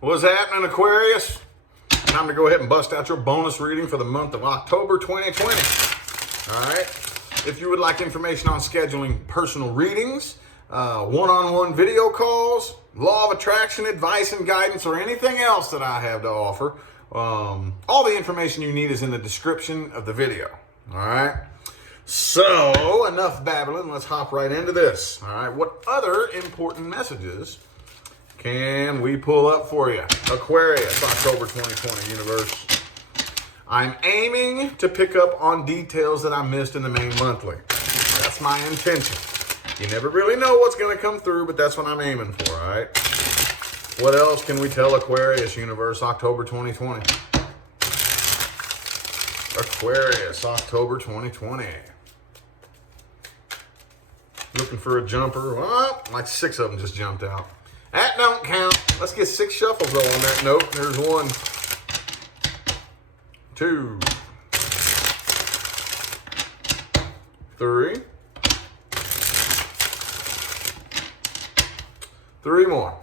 What's happening, Aquarius? Time to go ahead and bust out your bonus reading for the month of October 2020. All right. If you would like information on scheduling personal readings, one-on-one video calls, law of attraction advice and guidance, or anything else that I have to offer, all the information you need is in the description of the video. All right. So, enough babbling. Let's hop right into this. All right. What other important messages can we pull up for you? Aquarius, October 2020, universe. I'm aiming to pick up on details that I missed in the main monthly. That's my intention. You never really know what's going to come through, but that's what I'm aiming for, all right? What else can we tell Aquarius, universe, October 2020? Aquarius, October 2020. Looking for a jumper. Well, like 6 of them just jumped out. That don't count. Let's get 6 shuffles though on that note. There's 1, 2, 3. 3 more.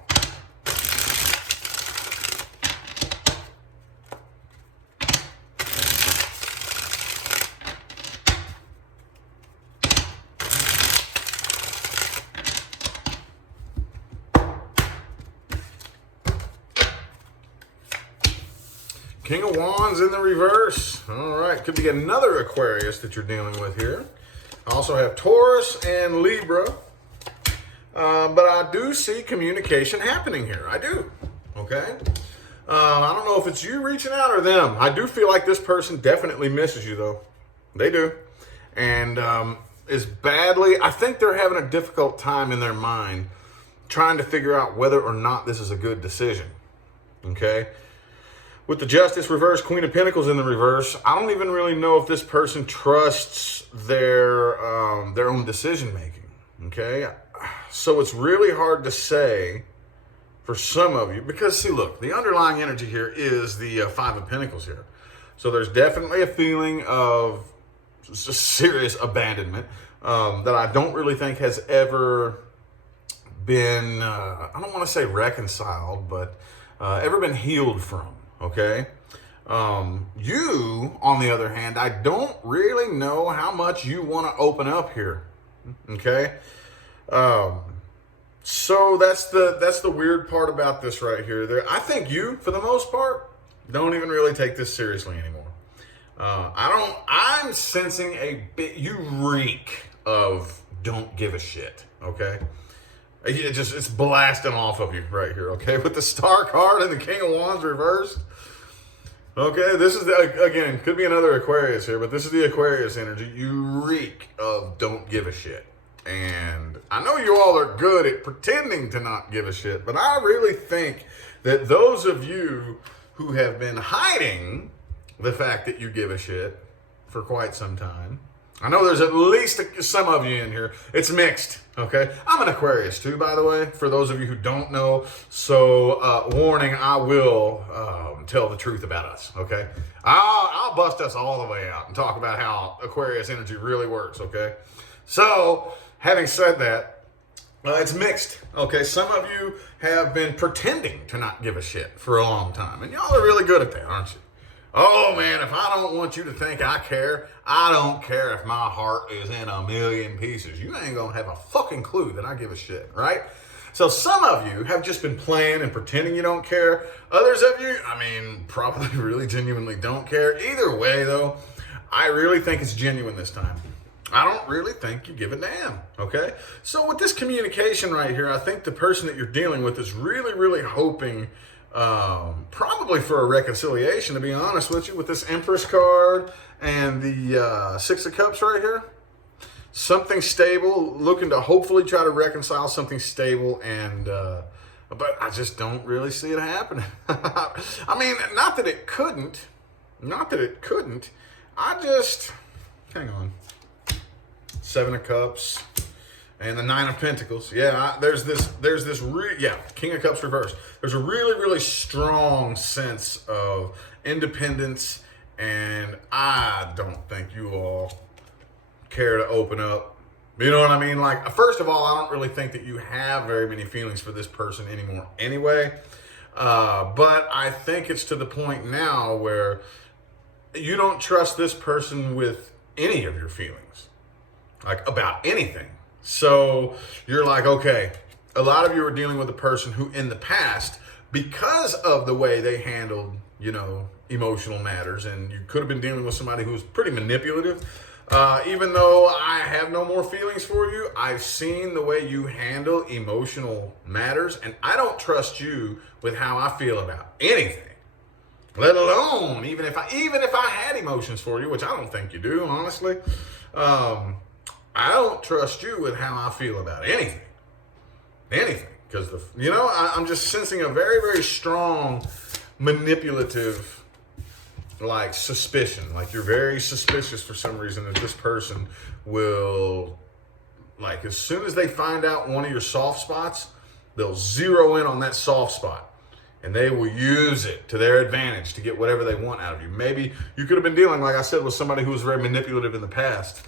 King of Wands in the reverse. All right, could be another Aquarius that you're dealing with here. I also have Taurus and Libra. But I do see communication happening here. I do. Okay? I don't know if it's you reaching out or them. I do feel like this person definitely misses you, though. They do. And is badly, I think they're having a difficult time in their mind trying to figure out whether or not this is a good decision. Okay? With the Justice reverse, Queen of Pentacles in the reverse, I don't even really know if this person trusts their own decision making. Okay? So it's really hard to say for some of you, because see, look, the underlying energy here is the 5 of Pentacles here. So there's definitely a feeling of just serious abandonment that I don't really think has ever been, I don't want to say reconciled, but ever been healed from, okay? You, on the other hand, I don't really know how much you want to open up here, okay? So that's the weird part about this right here. I think you, for the most part, don't even really take this seriously anymore. I'm sensing you reek of don't give a shit, okay? It's blasting off of you right here, okay? With the Star card and the King of Wands reversed. Okay, this is, again, could be another Aquarius here, but this is the Aquarius energy. You reek of don't give a shit. And I know you all are good at pretending to not give a shit, but I really think that those of you who have been hiding the fact that you give a shit for quite some time, I know there's at least some of you in here. It's mixed, okay? I'm an Aquarius too, by the way, for those of you who don't know. So, warning, I will tell the truth about us, okay? I'll bust us all the way out and talk about how Aquarius energy really works, okay? So, having said that, it's mixed, okay? Some of you have been pretending to not give a shit for a long time, and y'all are really good at that, aren't you? Oh, man, if I don't want you to think I care, I don't care if my heart is in a million pieces. You ain't gonna have a fucking clue that I give a shit, right? So some of you have just been playing and pretending you don't care. Others of you, probably really genuinely don't care. Either way, though, I really think it's genuine this time. I don't really think you give a damn, okay? So with this communication right here, I think the person that you're dealing with is really, really hoping probably for a reconciliation, to be honest with you, with this Empress card and the 6 of Cups right here. Something stable, looking to hopefully try to reconcile something stable, and but I just don't really see it happening. Not that it couldn't. Hang on. 7 of Cups and the 9 of Pentacles. Yeah, there's this King of Cups reversed. There's a really, really strong sense of independence, and I don't think you all care to open up. You know what I mean? Like, first of all, I don't really think that you have very many feelings for this person anymore anyway. But I think it's to the point now where you don't trust this person with any of your feelings, like about anything. So you're like, okay, a lot of you are dealing with a person who in the past, because of the way they handled, emotional matters, and you could have been dealing with somebody who was pretty manipulative. Even though I have no more feelings for you, I've seen the way you handle emotional matters, and I don't trust you with how I feel about anything. Let alone even if I had emotions for you, which I don't think you do, honestly. I don't trust you with how I feel about anything, because I'm just sensing a very, very strong manipulative, like, suspicion. Like, you're very suspicious for some reason that this person will, like, as soon as they find out one of your soft spots, they'll zero in on that soft spot. And they will use it to their advantage to get whatever they want out of you. Maybe you could have been dealing, like I said, with somebody who was very manipulative in the past.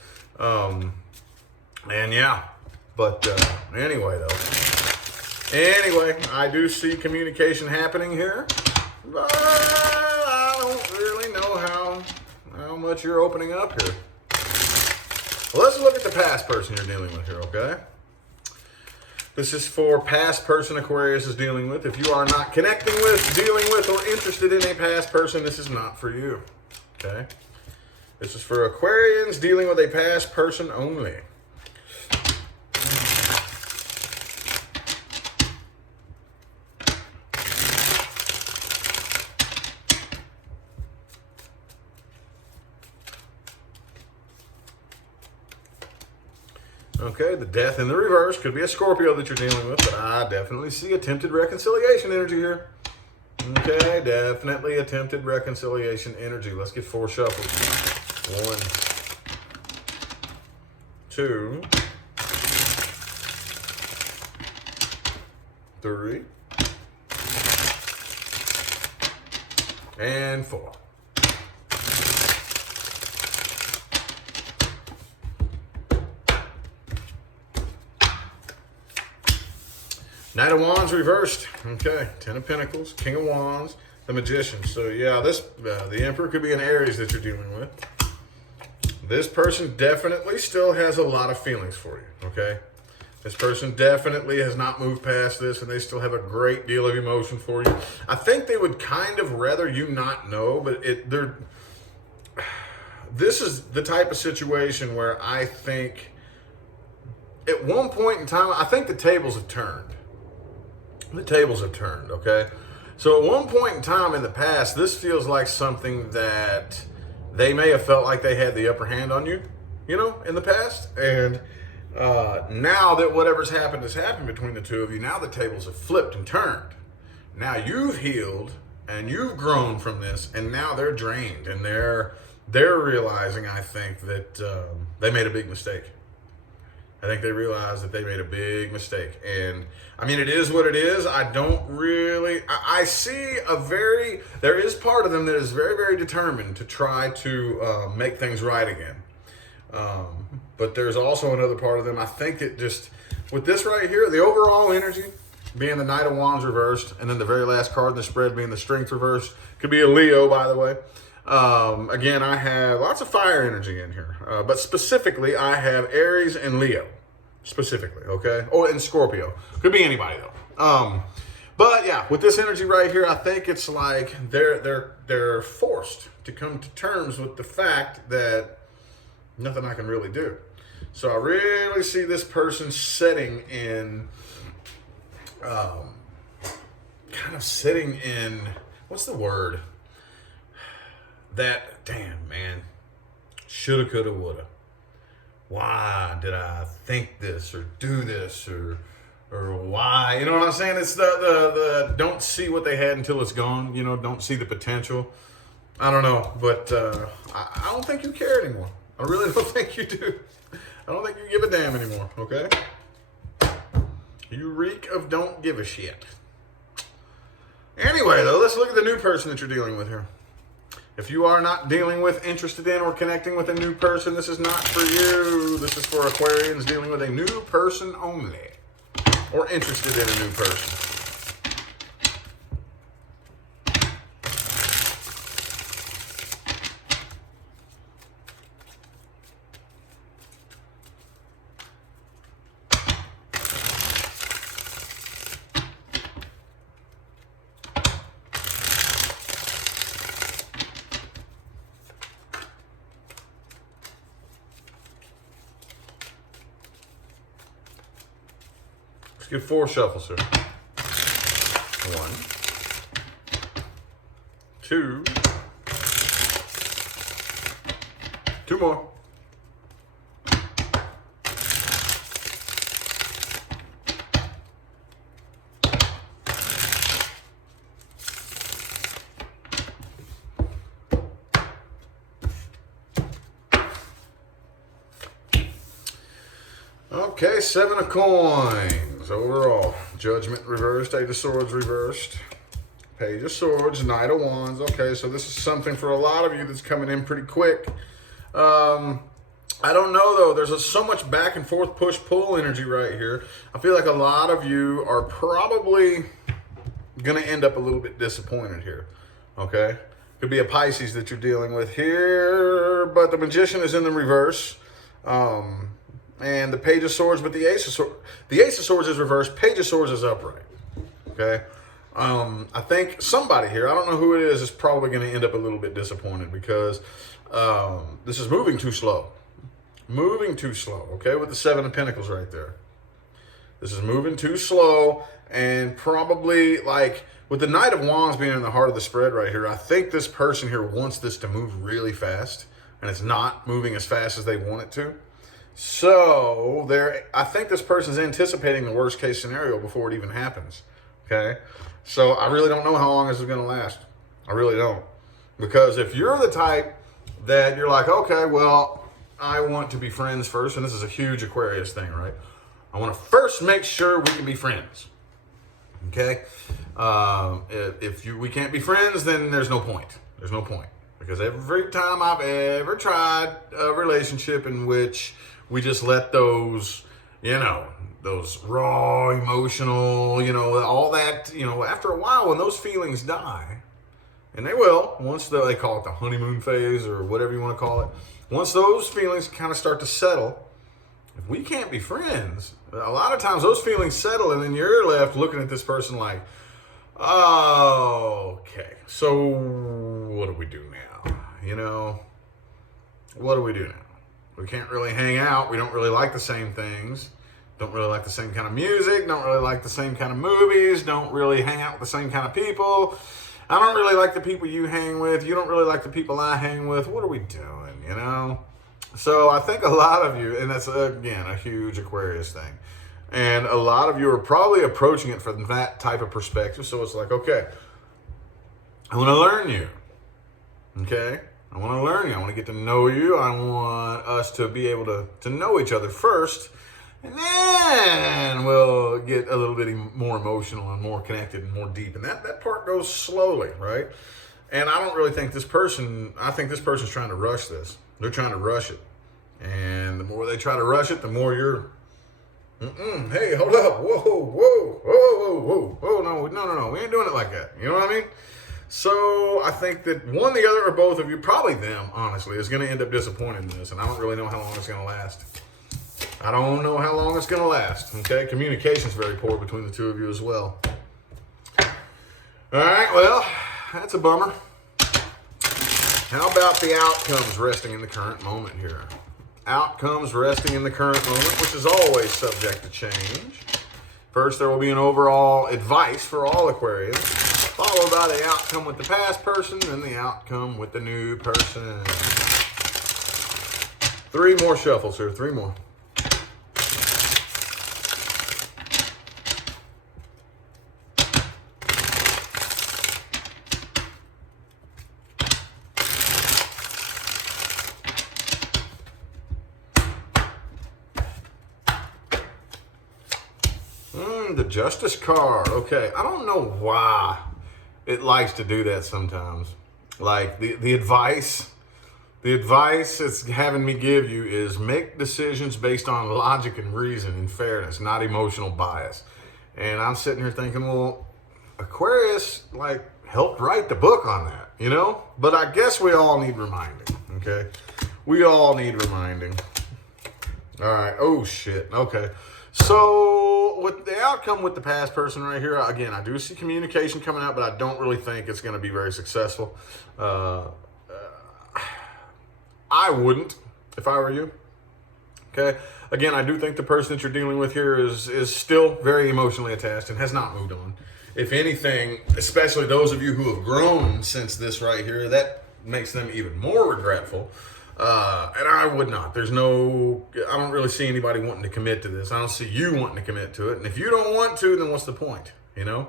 Anyway, I do see communication happening here. But I don't really know how much you're opening up here. Well, let's look at the past person you're dealing with here, okay? This is for past person Aquarius is dealing with. If you are not connecting with, dealing with, or interested in a past person, this is not for you. Okay? This is for Aquarians dealing with a past person only. Okay, the death in the reverse. Could be a Scorpio that you're dealing with, but I definitely see attempted reconciliation energy here. Okay, definitely attempted reconciliation energy. Let's get 4 shuffles. 1, 2, 3, and 4. Knight of Wands reversed. Okay, 10 of Pentacles, King of Wands, the Magician. So yeah, the Emperor could be an Aries that you're dealing with. This person definitely still has a lot of feelings for you, okay? This person definitely has not moved past this, and they still have a great deal of emotion for you. I think they would kind of rather you not know, but this is the type of situation where I think at one point in time, I think the tables have turned. The tables have turned, okay? So at one point in time in the past, this feels like something that they may have felt like they had the upper hand on you, in the past. And now that whatever's happened has happened between the two of you, now the tables have flipped and turned. Now you've healed and you've grown from this, and now they're drained, and they're realizing, I think, that they made a big mistake. I think they realize that they made a big mistake. And I mean, it is what it is. I see there is part of them that is very, very determined to try to make things right again. But there's also another part of them, I think it just, with this right here, the overall energy being the Knight of Wands reversed, and then the very last card in the spread being the Strength reversed, could be a Leo, by the way. Again, I have lots of fire energy in here, but specifically I have Aries and Leo, specifically, okay? Oh, and Scorpio. Could be anybody though. But yeah, with this energy right here, I think it's like they're forced to come to terms with the fact that nothing I can really do. So I really see this person sitting in, what's the word? That, damn, man, shoulda, coulda, woulda. Why did I think this or do this or why? You know what I'm saying? It's the don't see what they had until it's gone. Don't see the potential. I don't know, but I don't think you care anymore. I really don't think you do. I don't think you give a damn anymore, okay? You reek of don't give a shit. Anyway, though, let's look at the new person that you're dealing with here. If you are not dealing with, interested in, or connecting with a new person, this is not for you. This is for Aquarians dealing with a new person only, or interested in a new person. Let's get 4 shuffles here. 1, 2, 2 more. Okay, 7 of coins overall. Judgment reversed, 8 of swords reversed, Page of Swords, Knight of Wands. Okay, so this is something for a lot of you that's coming in pretty quick. I don't know, though. There's so much back and forth, push-pull energy right here. I feel like a lot of you are probably going to end up a little bit disappointed here, okay? Could be a Pisces that you're dealing with here, but the Magician is in the reverse. And the Page of Swords, but the Ace of Swords is reversed. Page of Swords is upright, okay? I think somebody here, I don't know who it is probably going to end up a little bit disappointed because this is moving too slow. Moving too slow, okay, with the 7 of Pentacles right there. This is moving too slow, and probably, like, with the Knight of Wands being in the heart of the spread right here, I think this person here wants this to move really fast, and it's not moving as fast as they want it to. So, I think this person's anticipating the worst case scenario before it even happens, okay? So, I really don't know how long this is going to last. I really don't. Because if you're the type that you're like, okay, well, I want to be friends first, and this is a huge Aquarius thing, right? I want to first make sure we can be friends, okay? If we can't be friends, then there's no point. There's no point. Because every time I've ever tried a relationship in which we just let those, those raw, emotional, all that, after a while when those feelings die, and they will, once they call it the honeymoon phase or whatever you want to call it, once those feelings kind of start to settle, if we can't be friends, a lot of times those feelings settle and then you're left looking at this person like, oh, okay, so what do we do now? What do we do now? We can't really hang out. We don't really like the same things. Don't really like the same kind of music. Don't really like the same kind of movies. Don't really hang out with the same kind of people. I don't really like the people you hang with. You don't really like the people I hang with. What are we doing, So I think a lot of you, and that's, again, a huge Aquarius thing. And a lot of you are probably approaching it from that type of perspective. So it's like, okay, I want to learn you. Okay? I want to learn you. I want to get to know you. I want us to be able to know each other first. And then we'll get a little bit more emotional and more connected and more deep. And that part goes slowly, right? And I don't really think I think this person's trying to rush this. They're trying to rush it. And the more they try to rush it, the more you're, hey, hold up. Whoa, no. We ain't doing it like that. You know what I mean? So I think that one, the other, or both of you, probably them, honestly, is going to end up disappointed in this. And I don't really know how long it's going to last. I don't know how long it's going to last. Okay? Communication's very poor between the two of you as well. All right, well, that's a bummer. How about the outcomes resting in the current moment here? Outcomes resting in the current moment, which is always subject to change. First, there will be an overall advice for all Aquarians, followed by the outcome with the past person, and the outcome with the new person. 3 more shuffles here, 3 more. The Justice card. Okay, I don't know why it likes to do that sometimes. Like the advice it's having me give you is make decisions based on logic and reason and fairness, not emotional bias. And I'm sitting here thinking, well, Aquarius helped write the book on that, But I guess we all need reminding. Okay, we all need reminding. All right. Oh shit. Okay. So, with the outcome with the past person right here, again, I do see communication coming out, but I don't really think it's going to be very successful. I wouldn't, if I were you, Okay. Again, I do think the person that you're dealing with here is still very emotionally attached and has not moved on. If anything, especially those of you who have grown since this right here, that makes them even more regretful. And I would not. I don't really see anybody wanting to commit to this. I don't see you wanting to commit to it. And if you don't want to, then what's the point? You know?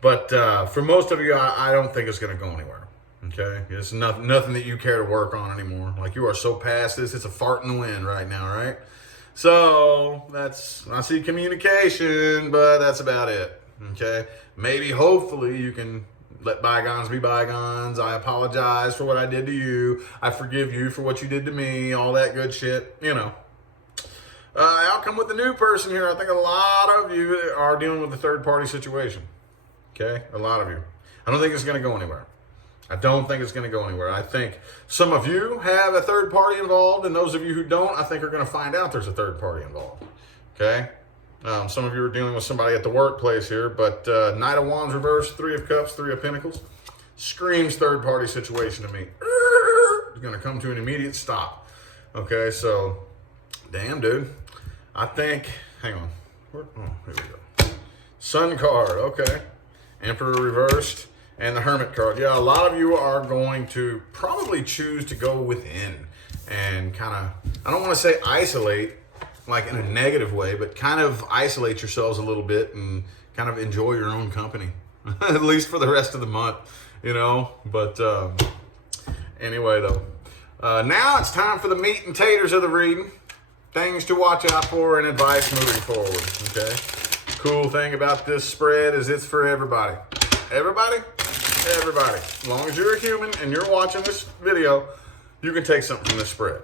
But for most of you, I don't think it's going to go anywhere. Okay? It's nothing that you care to work on anymore. Like, you are so past this, it's a fart in the wind right now, right? So, I see communication, but that's about it. Okay? Maybe, hopefully, you can let bygones be bygones. I apologize for what I did to you. I forgive you for what you did to me. All that good shit, you know. Outcome with the new person here. I think a lot of you are dealing with a third-party situation. Okay? A lot of you. I don't think it's going to go anywhere. I don't think it's going to go anywhere. I think some of you have a third party involved, and those of you who don't, I think are going to find out there's a third party involved. Okay? Some of you are dealing with somebody at the workplace here, but Knight of Wands reversed, Three of Cups, Three of Pentacles. Screams third party situation to me. It's going to come to an immediate stop. Okay, so, damn, dude. I think, hang on. Here we go. Sun card, okay. Emperor reversed. And the Hermit card. Yeah, a lot of you are going to probably choose to go within and kind of, I don't want to say isolate, like in a negative way, but kind of isolate yourselves a little bit and kind of enjoy your own company, at least for the rest of the month, you know. But anyway, though, now it's time for the meat and taters of the reading. Things to watch out for and advice moving forward, okay? Cool thing about this spread is it's for everybody. Everybody? Everybody. As long as you're a human and you're watching this video, you can take something from this spread.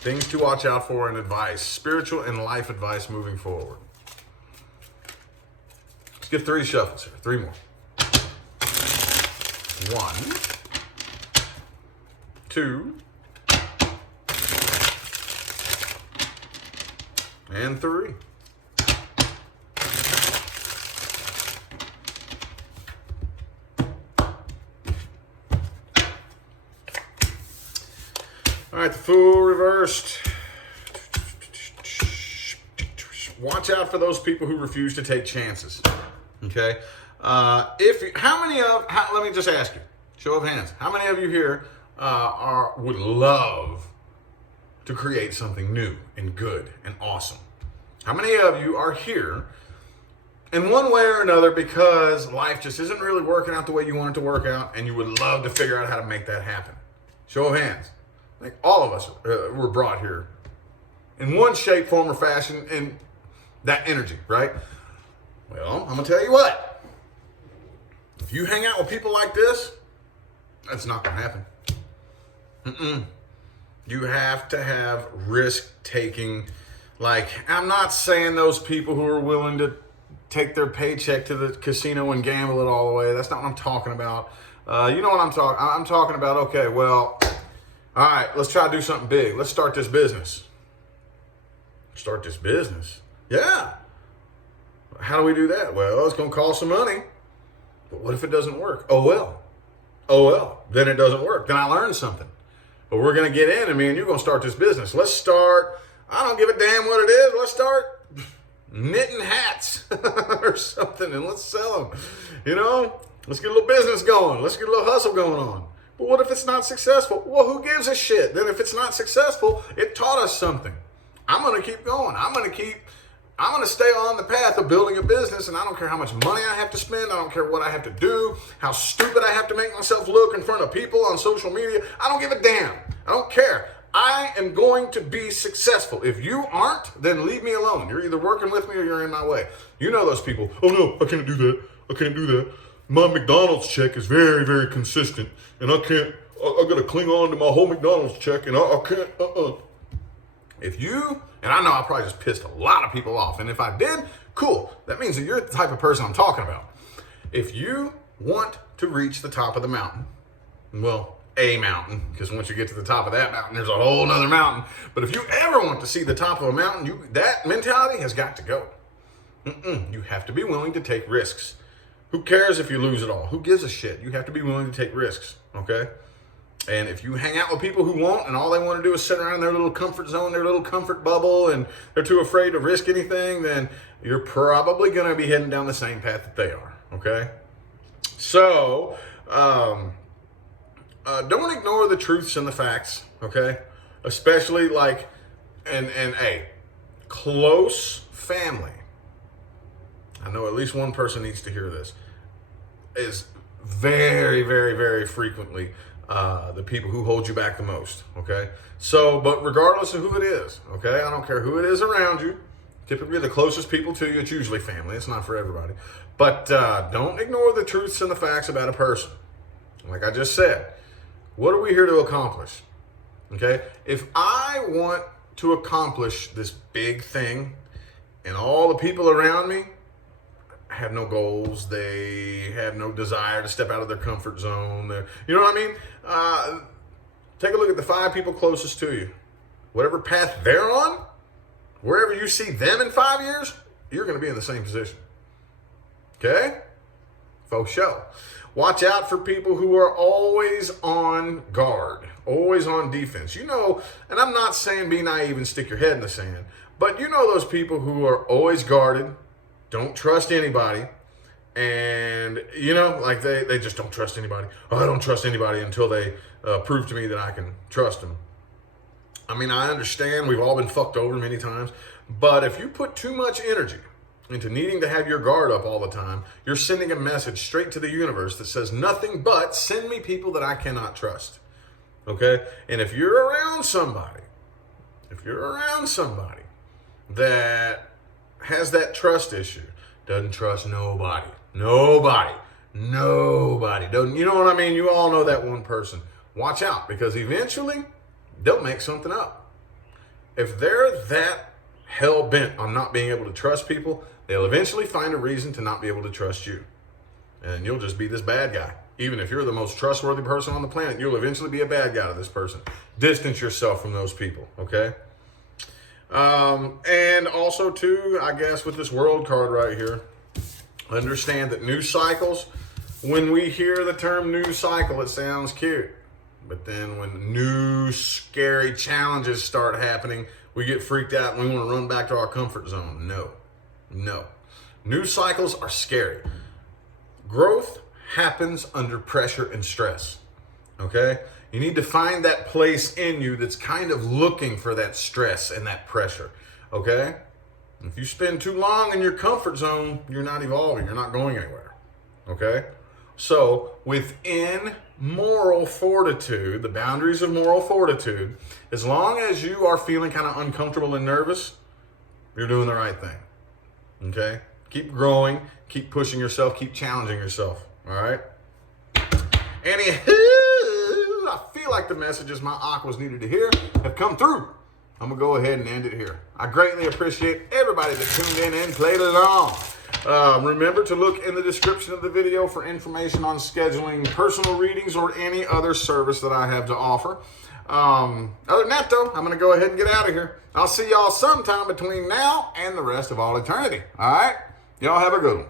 Things to watch out for and advice. Spiritual and life advice moving forward. Let's get 3 shuffles here. 3 more. 1, 2, and 3. All right, the Fool reversed. Watch out for those people who refuse to take chances. Okay? Let me just ask you, show of hands, how many of you here would love to create something new and good and awesome? How many of you are here in one way or another because life just isn't really working out the way you want it to work out and you would love to figure out how to make that happen? Show of hands. I think all of us were brought here in one shape, form, or fashion in that energy, right? Well, I'm going to tell you what. If you hang out with people like this, that's not going to happen. You have to have risk-taking. Like, I'm not saying those people who are willing to take their paycheck to the casino and gamble it all away. That's not what I'm talking about. You know what I'm talking? I'm talking about, okay, well, all right, let's try to do something big. Let's start this business. Start this business? Yeah. How do we do that? Well, it's going to cost some money. But what if it doesn't work? Oh, well. Oh, well. Then it doesn't work. Then I learned something. But we're going to get in and me and you're going to start this business. Let's start, I don't give a damn what it is. Let's start knitting hats or something and let's sell them. You know, let's get a little business going. Let's get a little hustle going on. But what if it's not successful? Well, who gives a shit? Then if it's not successful, it taught us something. I'm going to keep going. I'm going to stay on the path of building a business, and I don't care how much money I have to spend. I don't care what I have to do, how stupid I have to make myself look in front of people on social media. I don't give a damn. I don't care. I am going to be successful. If you aren't, then leave me alone. You're either working with me or you're in my way. You know those people. Oh, no, I can't do that. I can't do that. My McDonald's check is very, very consistent, and I got to cling on to my whole McDonald's check, and I can't, If you, and I know I probably just pissed a lot of people off, and if I did, cool. That means that you're the type of person I'm talking about. If you want to reach the top of the mountain, well, a mountain, because once you get to the top of that mountain, there's a whole nother mountain. But if you ever want to see the top of a mountain, that mentality has got to go. You have to be willing to take risks. Who cares if you lose it all? Who gives a shit? You have to be willing to take risks, okay? And if you hang out with people who won't, and all they want to do is sit around in their little comfort zone, their little comfort bubble, and they're too afraid to risk anything, then you're probably going to be heading down the same path that they are, okay? So, don't ignore the truths and the facts, okay? Especially like, and a close family, I know at least one person needs to hear this, is very, very, very frequently the people who hold you back the most, okay? So, but regardless of who it is, okay? I don't care who it is around you. Typically the closest people to you, it's usually family. It's not for everybody. But don't ignore the truths and the facts about a person. Like I just said, what are we here to accomplish? Okay? If I want to accomplish this big thing and all the people around me have no goals, they have no desire to step out of their comfort zone, you know what I mean? Take a look at the 5 people closest to you. Whatever path they're on, wherever you see them in 5 years, you're going to be in the same position. Okay? For sure. Watch out for people who are always on guard, always on defense. You know, and I'm not saying be naive and stick your head in the sand, but you know those people who are always guarded, don't trust anybody, and, you know, like they just don't trust anybody. Oh, I don't trust anybody until they prove to me that I can trust them. I mean, I understand we've all been fucked over many times, but if you put too much energy into needing to have your guard up all the time, you're sending a message straight to the universe that says nothing but send me people that I cannot trust. Okay? And if you're around somebody that has that trust issue, doesn't trust nobody, doesn't, you know what I mean? You all know that one person. Watch out, because eventually they'll make something up. If they're that hell-bent on not being able to trust people, they'll eventually find a reason to not be able to trust you. And you'll just be this bad guy. Even if you're the most trustworthy person on the planet, you'll eventually be a bad guy to this person. Distance yourself from those people, okay? And also, too, I guess with this world card right here, understand that news cycles, when we hear the term news cycle, it sounds cute. But then when new scary challenges start happening, we get freaked out and we want to run back to our comfort zone. No. News cycles are scary. Growth happens under pressure and stress. Okay? You need to find that place in you that's kind of looking for that stress and that pressure. Okay? If you spend too long in your comfort zone, you're not evolving. You're not going anywhere. Okay? So, within moral fortitude, the boundaries of moral fortitude, as long as you are feeling kind of uncomfortable and nervous, you're doing the right thing. Okay? Keep growing, keep pushing yourself, keep challenging yourself. All right? Anywho, I feel like the messages my aquas needed to hear have come through. I'm going to go ahead and end it here. I greatly appreciate everybody that tuned in and played along. Remember to look in the description of the video for information on scheduling personal readings or any other service that I have to offer. Other than that, though, I'm going to go ahead and get out of here. I'll see y'all sometime between now and the rest of all eternity. All right? Y'all have a good one.